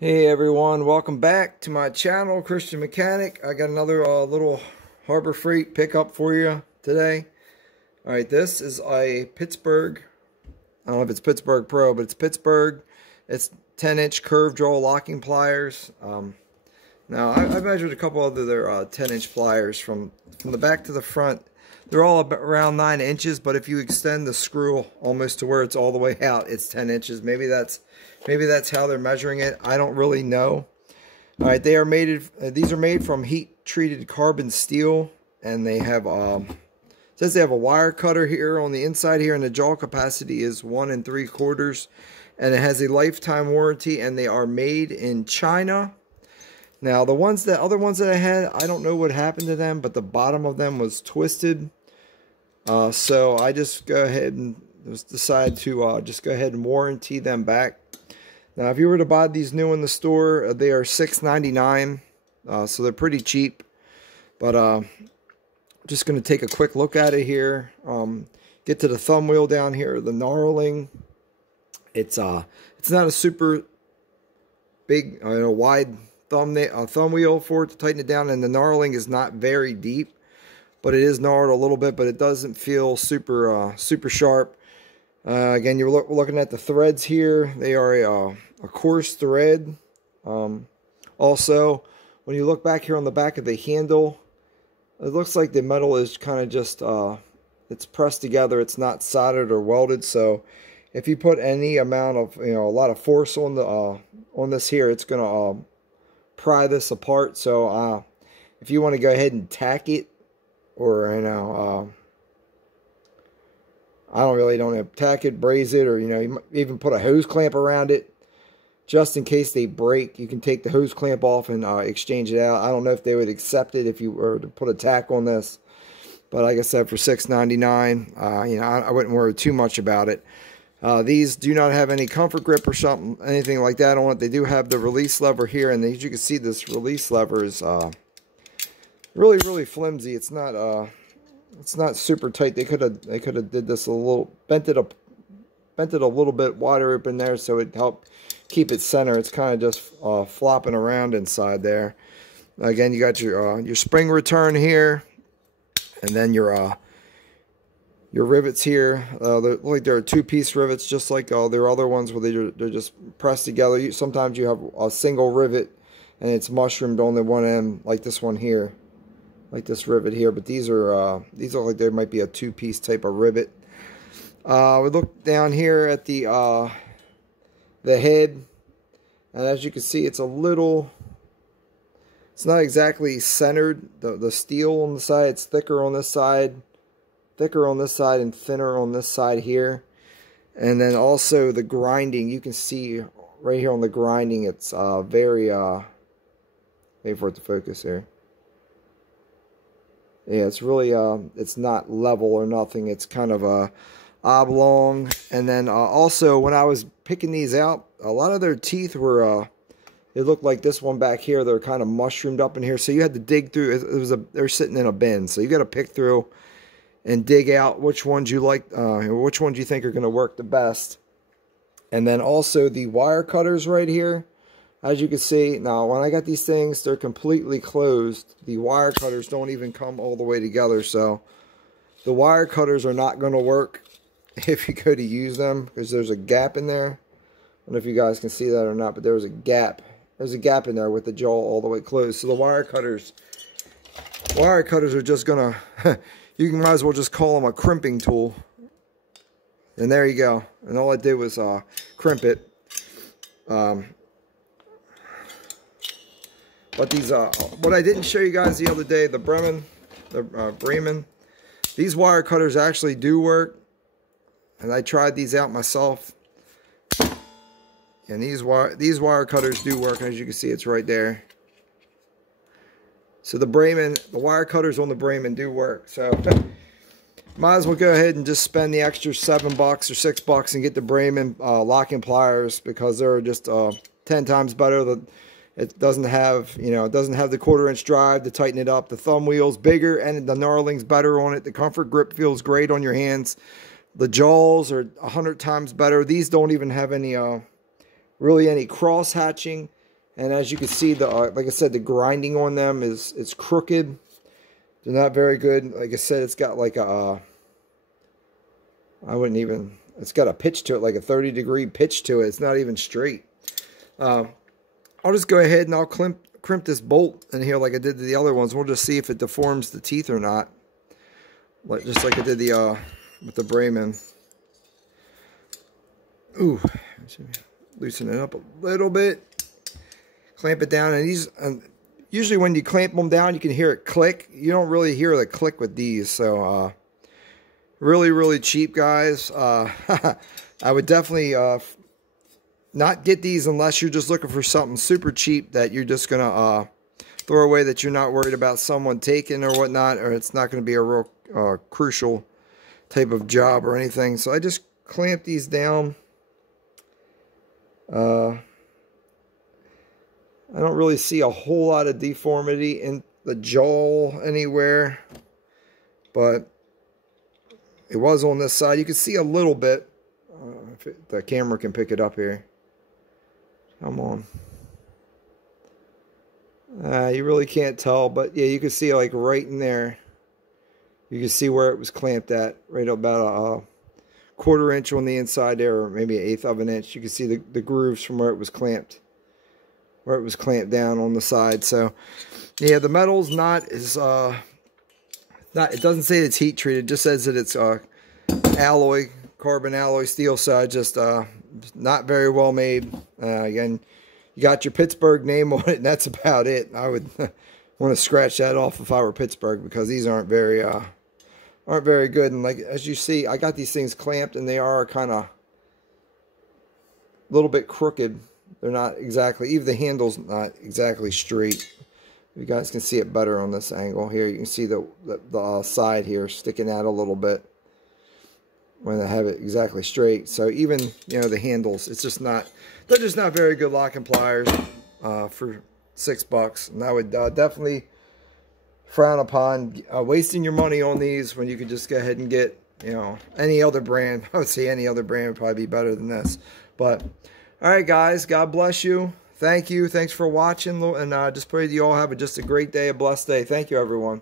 Hey everyone, welcome back to my channel, Christian Mechanic. I got another little Harbor Freight pickup for you today. Alright, this is a Pittsburgh, I don't know if it's Pittsburgh Pro, but it's Pittsburgh. It's 10-inch curved draw locking pliers. Now, I measured a couple of their 10-inch pliers from the back to the front. They're all around 9 inches, but if you extend the screw almost to where it's all the way out, it's 10 inches. Maybe that's how they're measuring it. I don't really know. All right, they are made. These are made from heat-treated carbon steel, and they have says they have a wire cutter here on the inside here, and the jaw capacity is 1 3/4, and it has a lifetime warranty, and they are made in China. Now, the other ones that I had, I don't know what happened to them, but the bottom of them was twisted. So I just go ahead and decide to just go ahead and warranty them back. Now, if you were to buy these new in the store, they are $6.99, so they're pretty cheap. But just going to take a quick look at it here. Get to the thumb wheel down here, the knurling. It's not a super big, wide thumb wheel for it to tighten it down, and the knurling is not very deep, but it is gnarled a little bit, but it doesn't feel super sharp. Again, you're looking at the threads here. They are a coarse thread. Also, when you look back here on the back of the handle, it looks like the metal is kind of just it's pressed together. It's not soldered or welded. So if you put any amount of a lot of force on the on this here, it's gonna pry this apart. So if you want to go ahead and tack it, or I don't know, tack it, braze it, or you might even put a hose clamp around it just in case they break. You can take the hose clamp off and exchange it out. I don't know if they would accept it if you were to put a tack on this, but like I said, for $6.99, I wouldn't worry too much about it. These do not have any comfort grip or anything like that on it. They do have the release lever here, and as you can see, this release lever is really flimsy. It's not super tight. They could have did this a little, bent it a little bit wider open there, so it helped keep it center. It's kind of just flopping around inside there. Again, you got your spring return here, and then your rivets here. There are two-piece rivets, just like their other ones, where they're just pressed together. Sometimes you have a single rivet, and it's mushroomed on the one end, like this one here, like this rivet here. But these look like there might be a two-piece type of rivet. We look down here at the head, and as you can see, it's not exactly centered. The steel on the side, it's thicker on this side, and thinner on this side here. And then also the grinding, you can see right here on the grinding, it's very wait for it to focus here. Yeah, it's really it's not level or nothing. It's kind of oblong. And then also, when I was picking these out, a lot of their teeth were it looked like this one back here. They're kind of mushroomed up in here, so you had to dig through. They're sitting in a bin, so you got to pick through and dig out which ones you like, which ones you think are going to work the best. And then also the wire cutters right here. As you can see, now when I got these things, they're completely closed. The wire cutters don't even come all the way together, so the wire cutters are not going to work if you go to use them, because there's a gap in there. I don't know if you guys can see that or not, but there's a gap. There's a gap in there with the jaw all the way closed. So the wire cutters are just going to... You might as well just call them a crimping tool. And there you go. And all I did was crimp it. But these, what I didn't show you guys the other day, the Bremen, these wire cutters actually do work. And I tried these out myself. And these wire cutters do work. As you can see, it's right there. So the wire cutters on the Bremen do work. So might as well go ahead and just spend the extra $7 or $6 and get the Bremen locking pliers, because they're just 10 times better. It doesn't have, it doesn't have the 1/4-inch drive to tighten it up. The thumb wheel's bigger, and the knurling's better on it. The comfort grip feels great on your hands. The jaws are 100 times better. These don't even have any really any cross hatching. And as you can see, the like I said, the grinding on them is crooked. They're not very good. Like I said, it's got like a it's got a pitch to it, like a 30-degree pitch to it. It's not even straight. I'll just go ahead and I'll crimp this bolt in here like I did to the other ones. We'll just see if it deforms the teeth or not. Just like I did with the Brayman. Ooh, loosen it up a little bit. Clamp it down, and usually when you clamp them down, you can hear it click. You don't really hear the click with these, so really, really cheap, guys. I would definitely not get these unless you're just looking for something super cheap that you're just gonna throw away, that you're not worried about someone taking or whatnot, or it's not going to be a real crucial type of job or anything. So I just clamp these down. I don't really see a whole lot of deformity in the jaw anywhere, but it was on this side. You can see a little bit. If the camera can pick it up here. Come on. You really can't tell, but yeah, you can see like right in there. You can see where it was clamped at, right about a 1/4 inch on the inside there, or maybe 1/8 of an inch. You can see the grooves from where it was clamped. Where it was clamped down on the side. So yeah, the metal's not as it doesn't say it's heat treated, it just says that it's alloy, carbon alloy steel, so just not very well made. Again, you got your Pittsburgh name on it, and that's about it. I would want to scratch that off if I were Pittsburgh, because these aren't very good. And like as you see, I got these things clamped, and they are kind of a little bit crooked. They're not exactly, even the handle's not exactly straight. You guys can see it better on this angle here. You can see the side here sticking out a little bit when I have it exactly straight. So even, you know, the handles, it's just not, they're just not very good locking pliers for $6. And I would definitely frown upon wasting your money on these when you could just go ahead and get, you know, any other brand. I would say any other brand would probably be better than this. But all right, guys, God bless you. Thank you. Thanks for watching. And just pray that you all have just a great day, a blessed day. Thank you, everyone.